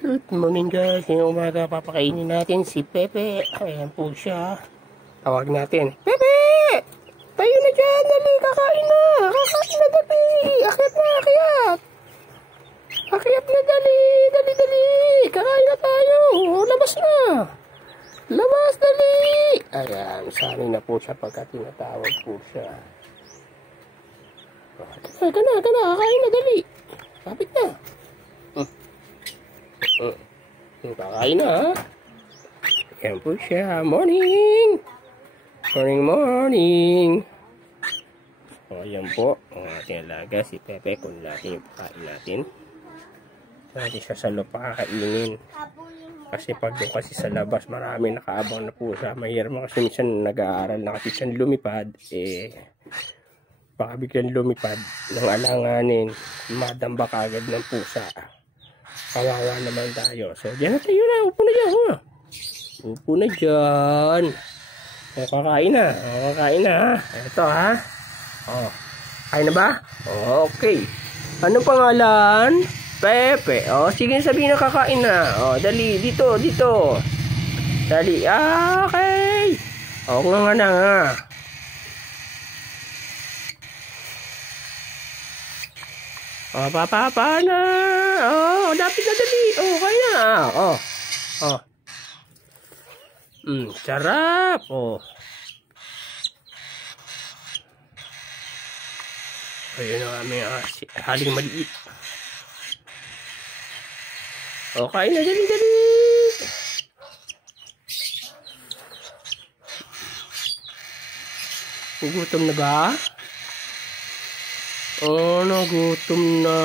Good morning guys, ngayong umaga papakainin natin si Pepe. Ayan po siya. Tawag natin, Pepe! Tayo na dyan, dali, kakain na! Kakain na, dali! Akyat na, akyat! Akyat na, dali! Dali, dali! Kakain na tayo! Labas na! Labas, dali! Ayan, sanay na po siya pagka tinatawag po siya. Ika na, kakain na, dali! Kapit na! Kakain na, ha? Ayan po siya. Morning! Morning, morning! O, ayan po. Ang ating alaga, si Pepe. Kung natin yung pakain natin. Natin siya sa loob pakakainin. Kasi pag doon kasi sa labas, marami nakaabang na po siya. Mahirap kasi minsan nag-aaral na kasi siya lumipad. Baka biglang lumipad ng alanganin. Madamba kagad ng pusa. Kawawa naman tayo. So, diyan na tayo na. Upo na dyan. Upo na dyan. Kakain na. Kakain na. Ito ha. Kain na ba? Okay. Anong pangalan? Pepe. Sige sabihin na kakain na. Dali. Dito. Dali. Okay. Nga nga. Papa na. Dapit na dali. Kaya na. Sarap. Ayun ang aming haling maliit. Kain na, dali. Gugutom na ba? Nagutom na.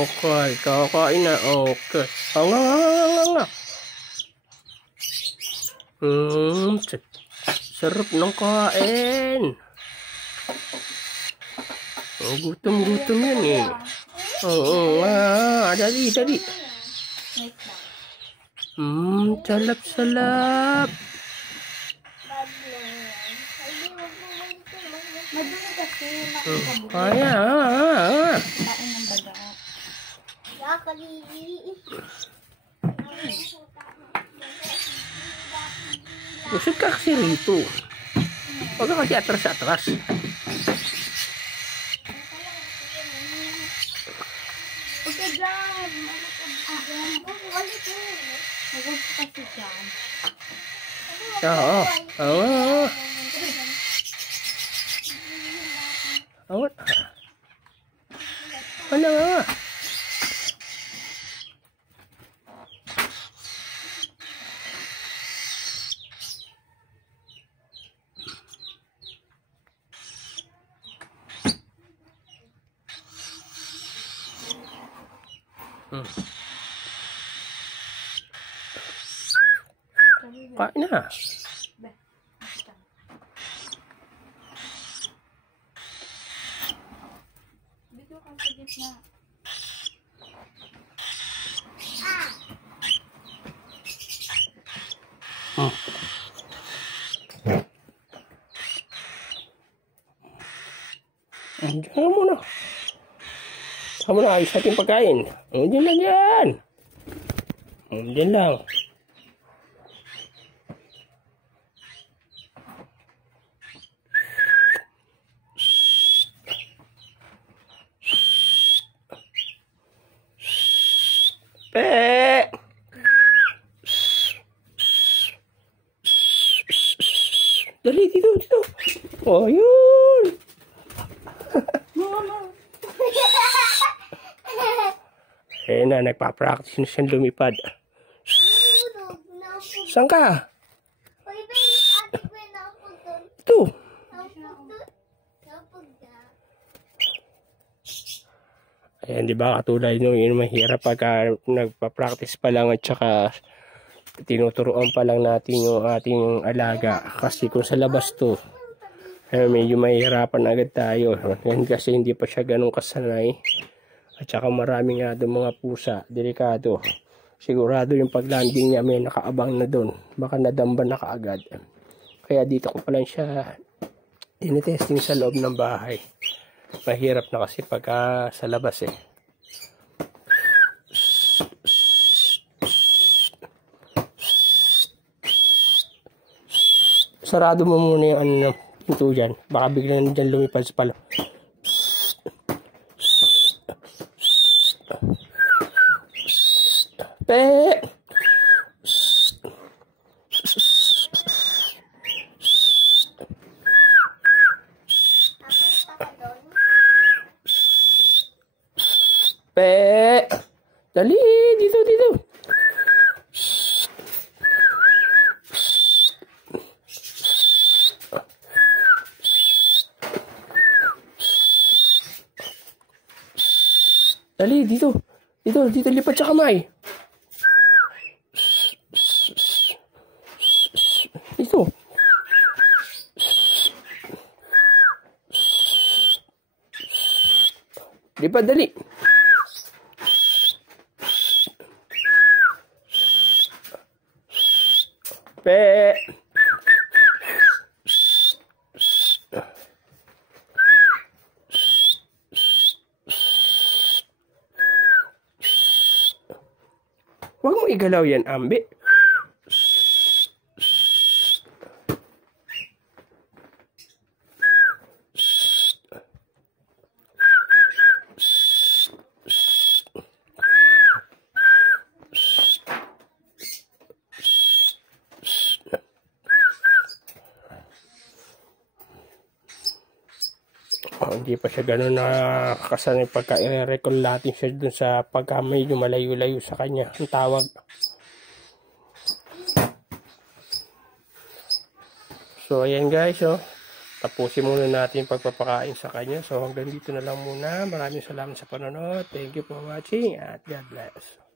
Okay, kakain na. Okay. Nga. Sarap ng kain. Gutom yan eh. Dali. Salap. Kaya. Usap ka kasi rito. Huwag ka kasi atras. Ano nga? Kain na. Dito ka sa gitna. Diyan muna. Saan mo na ayos natin pagkain? Diyan lang yan. Diyan lang. Dali, dito. Yun. Na, nagpa-practice na siyang lumipad. Saan ka? Ito. Ayan, di ba? Katulad nung yun, mahirap pagka nagpa-practice pa lang at saka tinuturuan pa lang natin yung ating alaga. Kasi kung sa labas to, medyo mahirapan agad tayo. Yan kasi hindi pa siya ganun kasanay. At saka marami nga doon mga pusa. Delikado. Sigurado yung paglanding niya may nakaabang na doon. Baka nadamba na kaagad. Kaya dito ko pa lang siya tinitesting sa loob ng bahay. Mahirap na kasi pagka sa labas eh. Sarado mo muna yung ano, pinto dyan. Baka biglang dyan lumipad sa palo. Pe! Pe! Dali! Dito, dito! Dali, dito. Dito, dito, lipat sa kamay. Dito. Lipat, dali. Pe. Huwag mo igalaw yan, Ambi. Oh, hindi pa siya gano'n nakakasanay pagka i-recall natin siya dun sa pagka medyo malayo-layo sa kanya ang tawag. So ayan guys, oh, tapusin muna natin pagpapakain sa kanya. So hanggang dito na lang muna. Maraming salamat sa panonood. Thank you for watching at God bless.